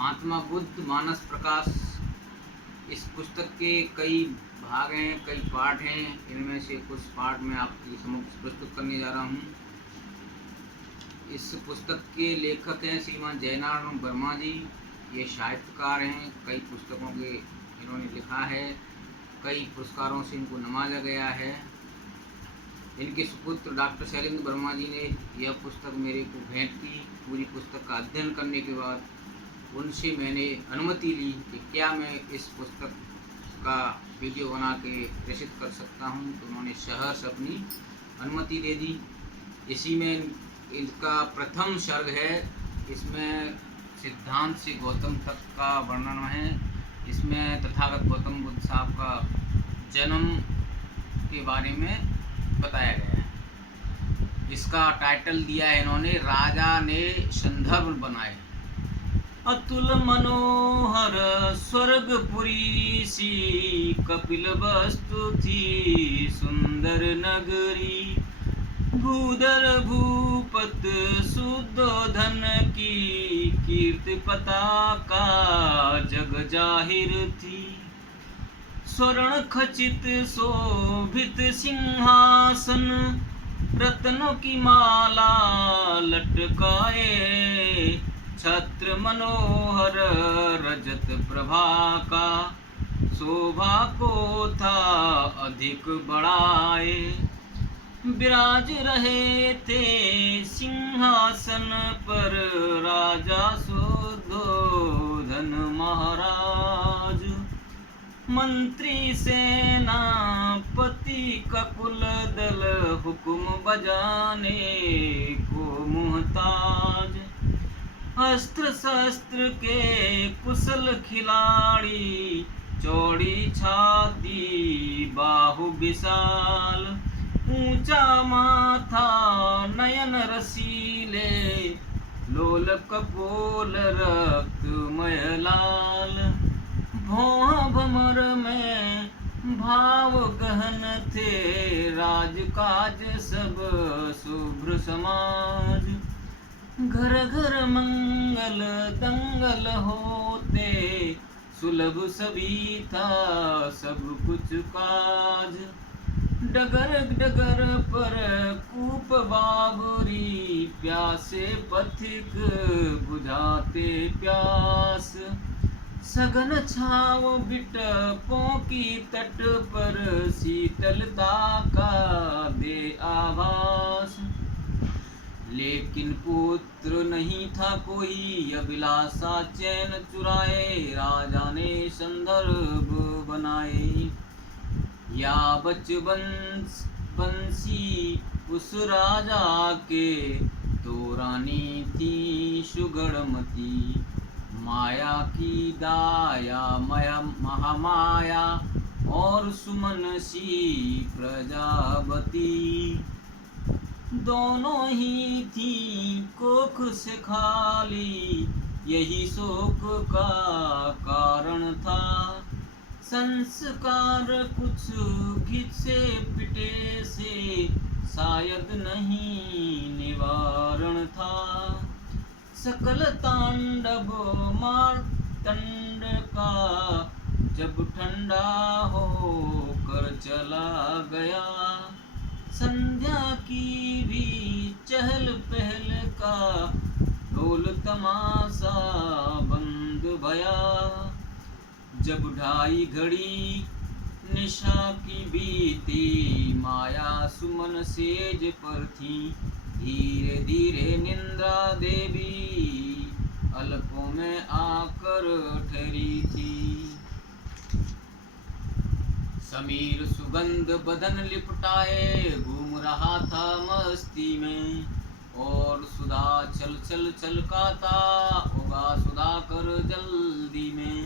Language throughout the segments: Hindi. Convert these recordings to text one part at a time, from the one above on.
महात्मा बुद्ध मानस प्रकाश। इस पुस्तक के कई भाग हैं, कई पाठ हैं। इनमें से कुछ पाठ मैं आपके समक्ष प्रस्तुत करने जा रहा हूँ। इस पुस्तक के लेखक हैं श्रीमान जयनारायण वर्मा जी। ये साहित्यकार हैं, कई पुस्तकों के इन्होंने लिखा है, कई पुरस्कारों से इनको नवाजा गया है। इनके सुपुत्र डॉक्टर शैलेंद्र वर्मा जी ने यह पुस्तक मेरे को भेंट की। पूरी पुस्तक का अध्ययन करने के बाद उनसे मैंने अनुमति ली कि क्या मैं इस पुस्तक का वीडियो बना के प्रेषित कर सकता हूं, तो उन्होंने सहर्ष अपनी अनुमति दे दी। इसी में इनका प्रथम सर्ग है। इसमें सिद्धांत से गौतम तक का वर्णन है। इसमें तथागत गौतम बुद्ध साहब का जन्म के बारे में बताया गया है। इसका टाइटल दिया है इन्होंने, राजा ने संदर्भ बनाए। अतुल मनोहर स्वर्गपुरी सी कपिल वस्तु थी सुंदर नगरी। भूधर भूपत शुद्धोधन की कीर्ति पताका जग जाहिर थी। स्वर्ण खचित शोभित सिंहासन रत्नों की माला लटकाए। छत्र मनोहर रजत प्रभा का शोभा को था अधिक बढ़ाए। विराज रहे थे सिंहासन पर राजा शुद्धोधन महाराज। मंत्री सेनापति का कुल दल हुक्म बजाने को मुहताज। अस्त्र शस्त्र के कुशल खिलाड़ी चौड़ी छाती बाहु विशाल। ऊंचा माथा नयन रसीले लोल कपोल रक्तमय लाल। भौह भमर में भाव गहन थे राजकाज सब शुभ्र समाज। घर घर मंगल दंगल होते सुलभ सभी था सब कुछ काज। डगर डगर पर कूप बाबरी प्यासे पथिक बुझाते प्यास। सघन छाव बिटपों की तट पर शीतलता का दे आभास। लेकिन पुत्र नहीं था कोई अभिलाषा चैन चुराए राजा ने संदर्भ बनाए। या बंसी उस राजा के तो रानी थी सुगढ़मती। माया की दाया माया महामाया और सुमन सी प्रजापति। दोनों ही थी कोख से खाली यही शोक का कारण था। संस्कार कुछ घिसे पिटे से शायद नहीं निवारण था। सकल तांडव मार्तंड का जब ठंडा हो कर चला गया। संध्या की भी चहल पहल का ढोल तमाशा बंद भया। जब ढाई घड़ी निशा की बीती माया सुमन सेज पर थी। धीरे धीरे निंद्रा देवी अल्पों में आकर ठहरी थी। समीर सुगंध बदन लिपटाए घूम रहा था मस्ती में। और सुधा चल चल छलकाता होगा सुधा कर जल्दी में।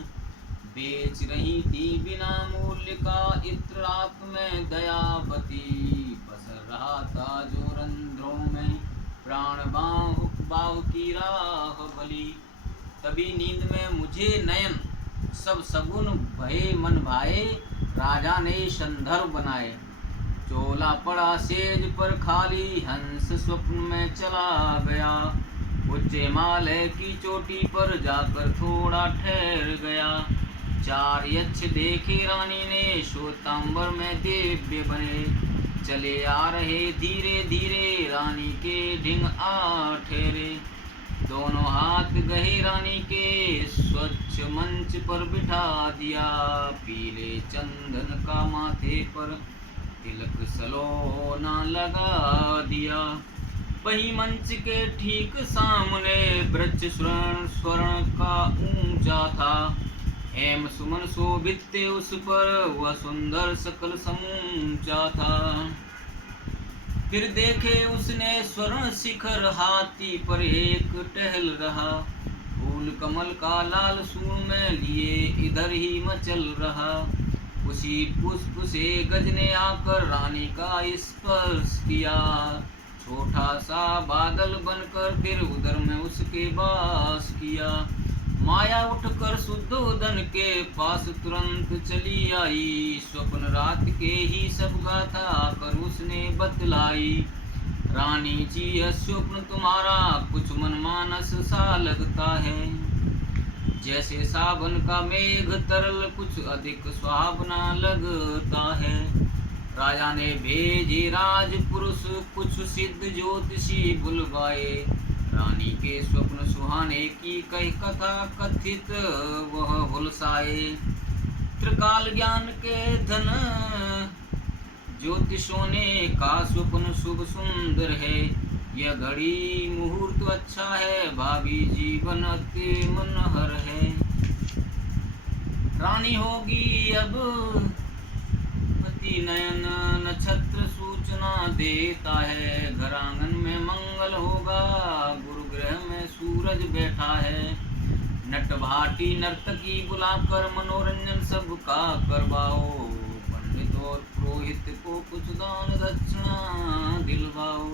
बेच रही थी बिना मूल्य का इत्र रात में दयावती। पसर रहा था जो रंध्रों में प्राण बाहु की राह भली। तभी नींद में मुझे नयन सब सगुन भये मन भाए। राजा ने संदर्भ बनाए। चोला पड़ा सेज पर खाली हंस स्वप्न में चला गया। उच्च हिमालय की चोटी पर जाकर थोड़ा ठहर गया। 4 यक्ष देखे रानी ने, श्वेतांबर में दिव्य बने, चले आ रहे धीरे धीरे, रानी के ढिंग आ ठहरे। दोनों हाथ गहे रानी के, स्वच्छ मंच पर बिठा दिया, पीले चंदन का माथे पर तिलक सलोना लगा दिया। वही मंच के ठीक सामने वृक्ष स्वर्ण का ऊंचा था, हेम सुमन शोभित थे उस पर, वह सुंदर सकल समूचा था। फिर देखे उसने स्वर्ण शिखर, हाथी पर एक टहल रहा, फूल कमल का लाल सूर्ण में लिए इधर ही मचल रहा। उसी पुष्प से गज ने आकर रानी का स्पर्श किया, छोटा सा बादल बनकर फिर उधर में उसके वास किया। माया उठकर शुद्धोदन के पास तुरंत चली आई, स्वप्न रात के ही सब गाथा कर उसने बतलाई। रानी जी यह स्वप्न तुम्हारा कुछ मनमानस सा लगता है, जैसे सावन का मेघ तरल कुछ अधिक सुहावना लगता है। राजा ने भेजे राजपुरुष, कुछ सिद्ध ज्योतिषी बुलवाए, रानी के स्वप्न सुहाने की कई कथा कथित वह हुलसाए। त्रिकाल ज्ञान के धन ज्योतिषों ने का स्वप्न शुभ सुंदर है, यह घड़ी मुहूर्त अच्छा है, भावी जीवन अति मनोहर है। रानी होगी अब नयन नक्षत्र सूचना देता है, घर आंगन में मंगल होगा, गुरुग्रह में सूरज बैठा है। नट भाटी नर्तकी बुलाकर मनोरंजन सबका करवाओ, पंडित और पुरोहित को कुछ दान दक्षिणा दिलवाओ।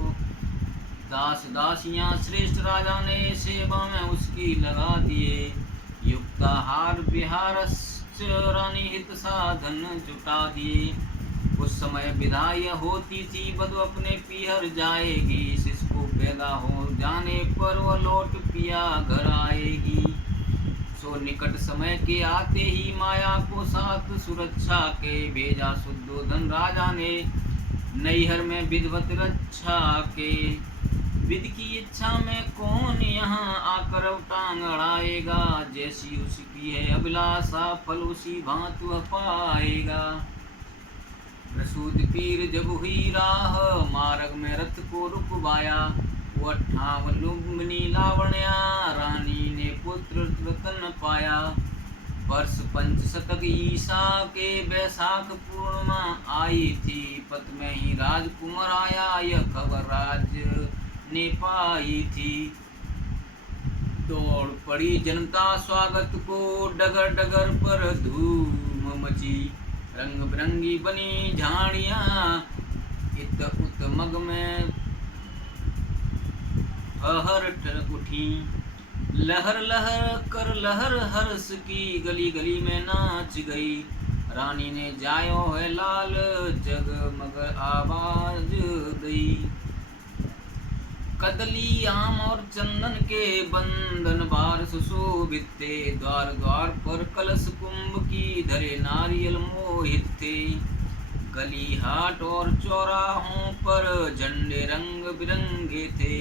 दास दासियां श्रेष्ठ राजा ने सेवा में उसकी लगा दिए, युक्ताहार विहार रानी हित साधन जुटा दिए। उस समय विदाई होती थी, वधु अपने पीहर जाएगी, शिशु को पैदा हो जाने पर वह लौट पिया घर आएगी। सो निकट समय के आते ही माया को साथ सुरक्षा के भेजा शुद्धोधन राजा ने, नैहर में विधवत रक्षा के। विधि की इच्छा में कौन यहाँ आकर टांग अड़ाएगा, जैसी उसकी है अभिलाषा फल उसी भांति वह पाएगा। प्रसूत पीर जब हुई राह, मार्ग में रथ को रुकवाया, वो 58 लुम्बिनी लावण्या, रानी ने पुत्र रतन पाया। वर्ष 5 शतक ईसा के बैसाख पूर्णिमा आई थी, पत में ही राजकुमार आया, यह खबर राज ने पाई थी। दौड़ पड़ी जनता स्वागत को, डगर डगर पर धूम मची, रंग बिरंगी बनी झाड़ियां, इत उत मग में हर उठी। लहर लहर कर लहर हर्ष की गली गली में नाच गई, रानी ने जायो है लाल जगमग आवाज गई। कदली आम और चंदन के बंधन बार सुशोभित थे, द्वार द्वार पर कलश कुंभ की धरे नारियल मोहित थे। गली हाट और चौराहों पर झंडे रंग बिरंगे थे,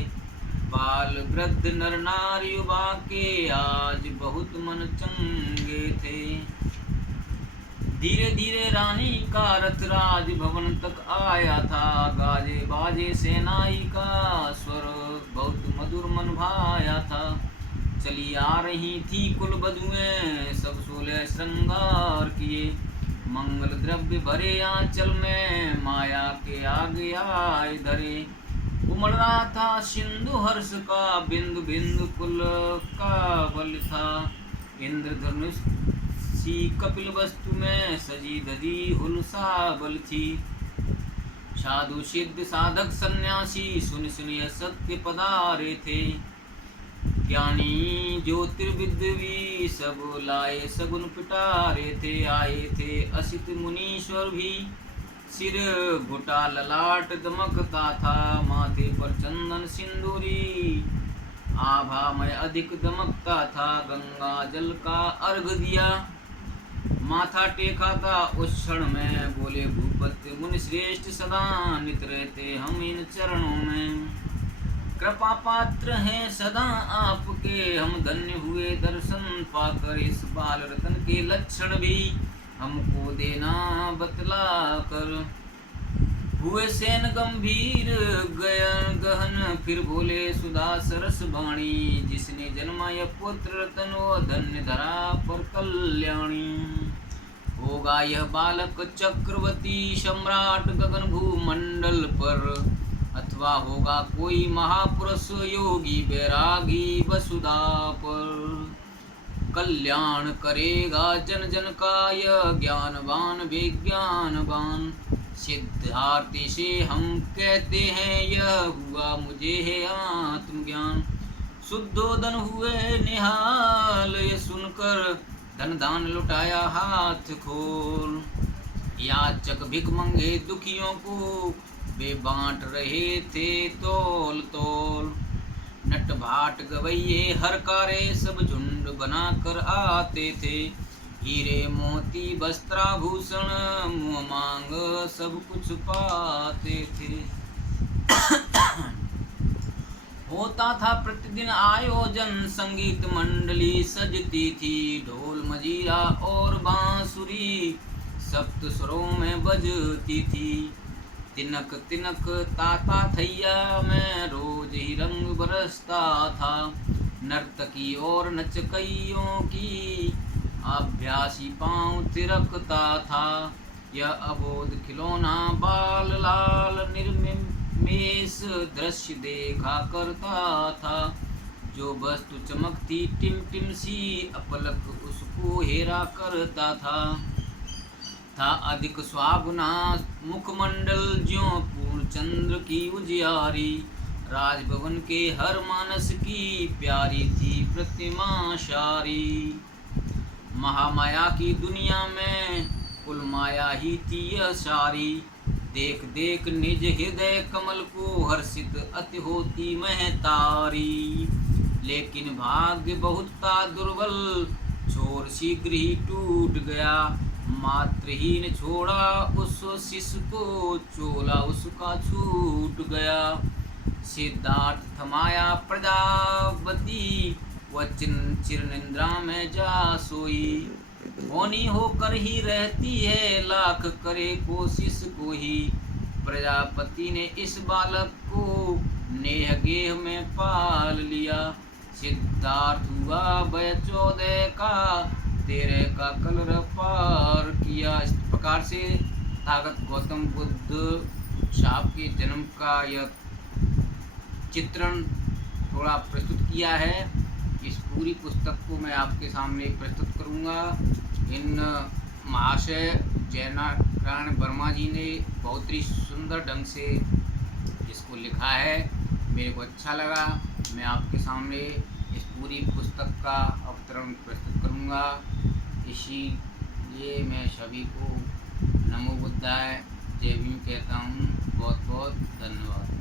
बाल वृद्ध नर नारी युवा के आज बहुत मन चंगे थे। धीरे धीरे रानी का रथ राज भवन तक आया था, गाजे बाजे सेनाई का स्वर बहुत मधुर मन भाया था। चली आ रही थी कुल बधुएं, सब 16 श्रृंगार किए, मंगल द्रव्य भरे आंचल में, माया के आगे आए धरे। उमड़ रहा था सिंधु हर्ष का बिंदु बिंदु कुल का बल था, इंद्रधनुष सी कपिल वस्तु में सजी धजी हुलसा बल थी। साधु सिद्ध साधक सन्यासी सुन सुनिय सत्य पधारे थे, ज्ञानी ज्योतिर्विद्वी सब लाए सगुन पिटारे थे। आए थे असित मुनीश्वर भी, सिर घुटा ललाट दमकता था, माथे पर चंदन सिंदूरी। आभा में अधिक दमकता था, गंगा जल का अर्घ दिया। माथा टेका था उस क्षण में, बोले भूपति मुनि श्रेष्ठ सदा नित रहते हम इन चरणों में। कृपा पात्र हैं सदा आपके, हम धन्य हुए दर्शन पाकर। इस बाल रतन के लक्षण भी हमको देना बतला कर। हुए सेन गंभीर गहन, फिर बोले सुधा सरस वाणी। जिसने जन्माया पुत्र रतन, वो धन्य धरा पर कल्याणी। होगा यह बालक चक्रवर्ती, सम्राट गगन भूमंडल पर। अथवा होगा कोई महापुरुष, योगी बैरागी वसुधा पर। कल्याण करेगा जन जन का यह ज्ञानवान विज्ञानवान। सिद्धार्थी से हम कहते हैं, यह हुआ मुझे है आत्मज्ञान। शुद्धोदन हुए निहाल, ये सुनकर धन दान लुटाया हाथ खोल। याचक भिख मंगे दुखियों को, वे बांट रहे थे तोल तोल। नट भाट गवैये हरकारे, सब झुंड बनाकर आते थे। हीरे मोती वस्त्राभूषण, मुँह मांग सब कुछ पाते थे। होता था प्रतिदिन आयोजन, संगीत मंडली सजती थी। ढोल मजीरा और बांसुरी सप्त स्वरों में बजती थी। तिनक तिनक ताता थैया में रोज ही रंग बरसता था। नर्तकी और नचकइयों की अभ्यासी पांव थिरकता था। यह अबोध खिलौना बाल लाल निर्मेष दृश्य देखा करता था। जो वस्तु चमकती टिम टिम सी, अपलक उसको हेरा करता था अधिक सुहावना मुखमंडल, ज्यों पूर्ण चंद्र की उजियारी। राजभवन के हर मानस की प्यारी थी प्रतिमा सारी। महामाया की दुनिया में कुल माया ही थी यह सारी। देख देख निज हृदय कमल को, हर्षित अति होती महतारी। लेकिन भाग्य बहुत था दुर्बल, छोर शीघ्र ही टूट गया। मात्रहीन छोड़ा उस शिशु को, चोला उसका छूट गया। सिद्धार्थ थमाया प्रजापति, वह चिरनिंद्रा में जा सोई। होनी होकर ही रहती है, लाख करे कोशिश को ही। प्रजापति ने इस बालक को नेह गेह में पाल लिया। सिद्धार्थ हुआ वह 14 का, 13 का कलर पार किया। इस प्रकार से तागत गौतम बुद्ध साहब के जन्म का यह चित्रण थोड़ा प्रस्तुत किया है। इस पूरी पुस्तक को मैं आपके सामने प्रस्तुत करूंगा। इन महाशय जयनारायण वर्मा जी ने बहुत ही सुंदर ढंग से इसको लिखा है। मेरे को अच्छा लगा। मैं आपके सामने इस पूरी पुस्तक का अवतरण प्रस्तुत करूंगा। इसीलिए मैं सभी को नमो बुद्धाय जय भीम कहता हूँ। बहुत बहुत धन्यवाद।